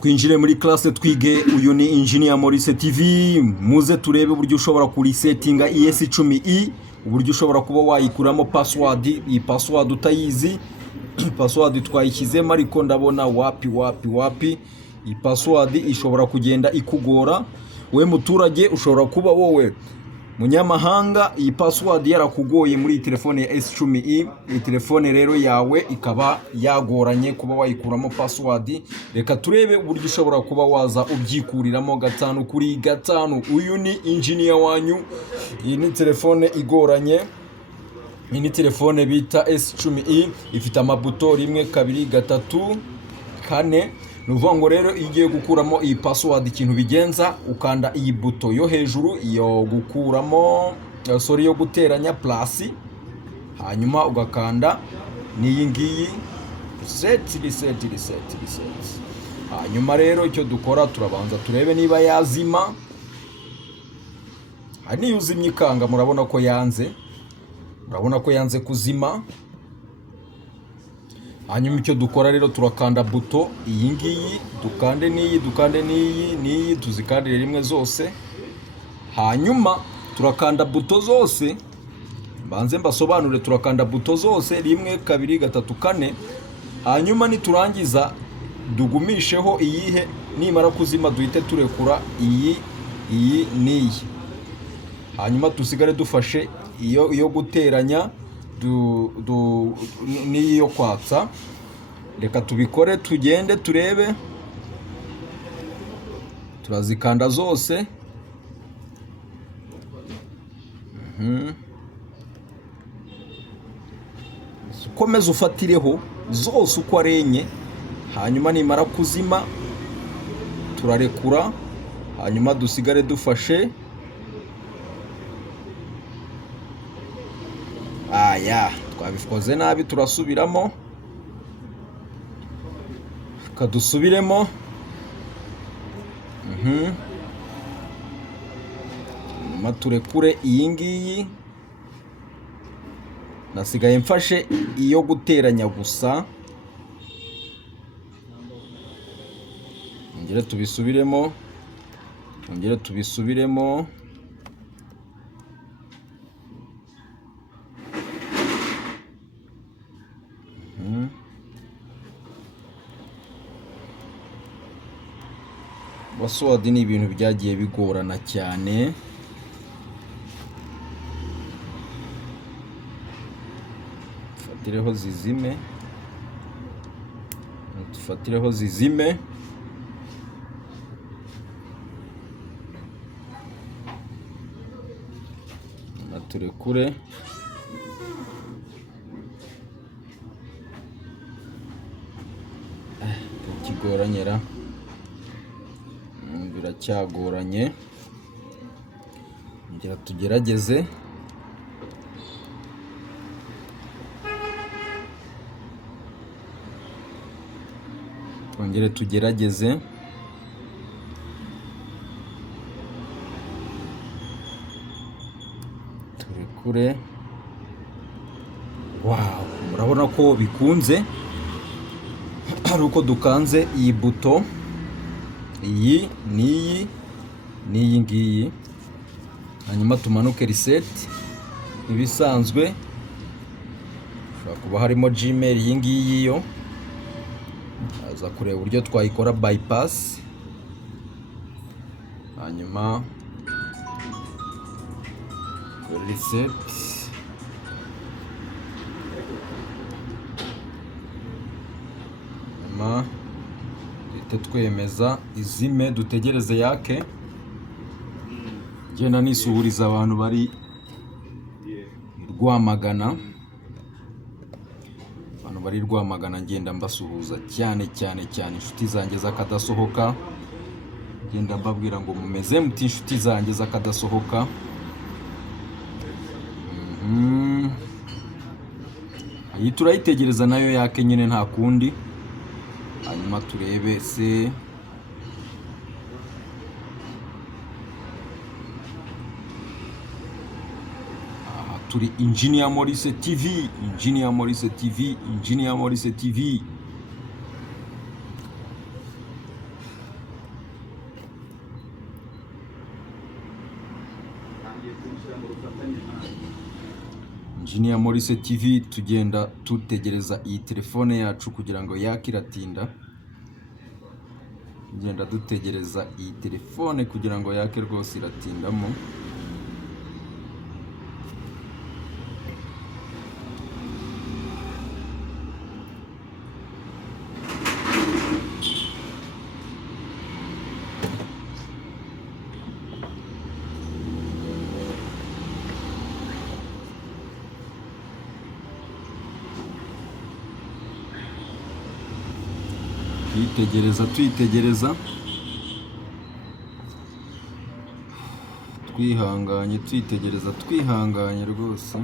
twinjire muri classe twige. Uyu ni S10e Maurice TV. Muze turebe uburyo ushobora kurisetinga S10e, uburyo ushobora kuba wayikuramo password. Iyi password utayizi, password twayishyizemo ariko ndabona wapi. Iyi password ishobora kugenda ikugora. We muturage ushobora kuba wowe munyamahanga iyi password yarakugoye muri telefone ya S10e. Iyi telefone rero yawe ikaba yagoranye kuba wayikuramo password. Reka turebe uburyo ushobora kuba waza ubyikuriramo 5 kuri 5. Uyu ni engineer wanyu. Iyi ni telefone igoranye. Iyi ni telefone bita S10e, ifite amabuto 1 2 3 4. Nuvuga ngo rero igiye gukuramo iyi password, ikintu bigenza ukanda iyi buto yo hejuru iyo gukuramo yo guteranya plus, hanyuma ugakanda niyi ngiyi reset. Hanyuma rero icyo dukora turabanza turebe niba yazima. Hari niyo uzimye ikanga, murabona ko yanze kuzima. Hanyuma icyo dukora rero turakanda buto iyi ngiyi, dukande n'iyi, tuzikandire rimwe zose. Hanyuma turakanda buto zose, banze mbasobanure, turakanda buto zose 1 2 3 4. Hanyuma niturangiza dugumisheho iyihe, nimara kuzima duhite turekura iyi n'iyi. Hanyuma tusigare dufashe iyo guteranya niyo kwatsa. Reka tubikore, tugende turebe. Turazikanda zose. Komeza ufatireho zose uko ari enye. Hanyuma nimara kuzima turarekura. Hanyuma dusigare dufashe twabikoze nabi, turasubiramo kadusubiremo. Hanyuma turekure iyi ngiyi. Nasigaye mfashe iyo guteranya gusa. Ongere tubisubiremo. Password ni ibintu byagiye bigorana cyane. Tufatireho zizime. Naturekure. Kigoranyera. Biracyagoranye. Ngira tugerageze. Twongere tugerageze. Turekure. Murabona ko bikunze. Ari uko dukanze iyi buto, iyi n'iyi ngiyi. Hanyuma tumanuke reset. Ibisanzwe ushobora kuba harimo Gmail iyi ngiyi yo. Aza kureba uburyo twayikora bypass. Hanyuma reset. Twemeza izime, dutegereze yake. Genda nisuhuriza abantu bari Rwamagana. Ngenda mbasuhuza cyane inshuti zanjye z'akadasohoka. Genda mbabwira ngo mumeze muti inshuti zanjye z'akadasohoka. Iyi turayitegereza nayo yake nyine nta kundi. Hanyuma turebe se. Turi S10e Maurice TV. Engineer Maurice TV tugenda tutegereza iyi telefone yacu kugira ngo yakiratinda. Tugenda dutegereza iyi telefone kugira ngo yake rwose iratindamo. Tuyitegereza twihanganye rwose.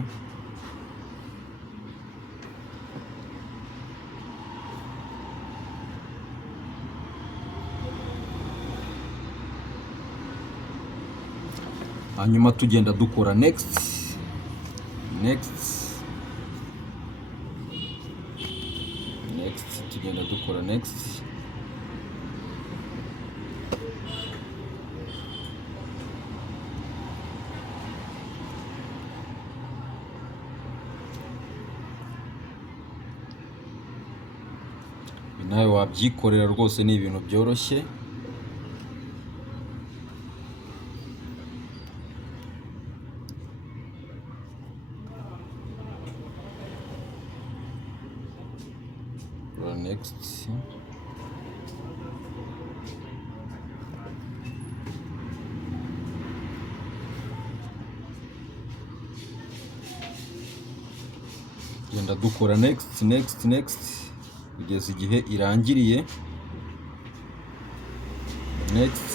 Hanyuma tugenda dukora next, tugenda dukora next. Nawe wabyikorera rwose, ni ibintu byoroshye. Next. Genda dukora next kugeza igihe irangiriye. Next.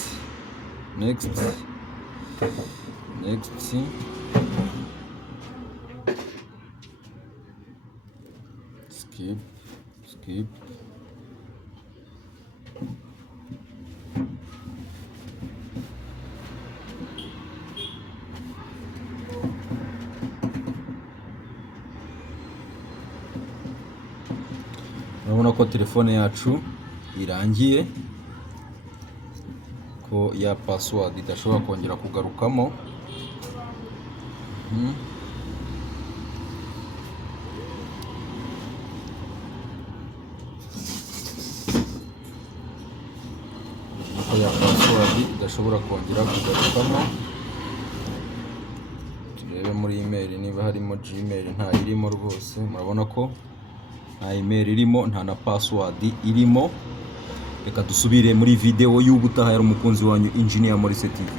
Skip. Urabona ko telefone yacu irangiye, ko ya password idashobora kongera kugarukamo. Ko ya password idashobora kongera kugarukamo. Turebe muri email niba harimo Gmail. Nta irimo rwose, murabona ko nta email irimo, nta na password irimo. Reka dusubire muri video y'ubutaha. Yari umukunzi wanyu Engineer Maurice TV.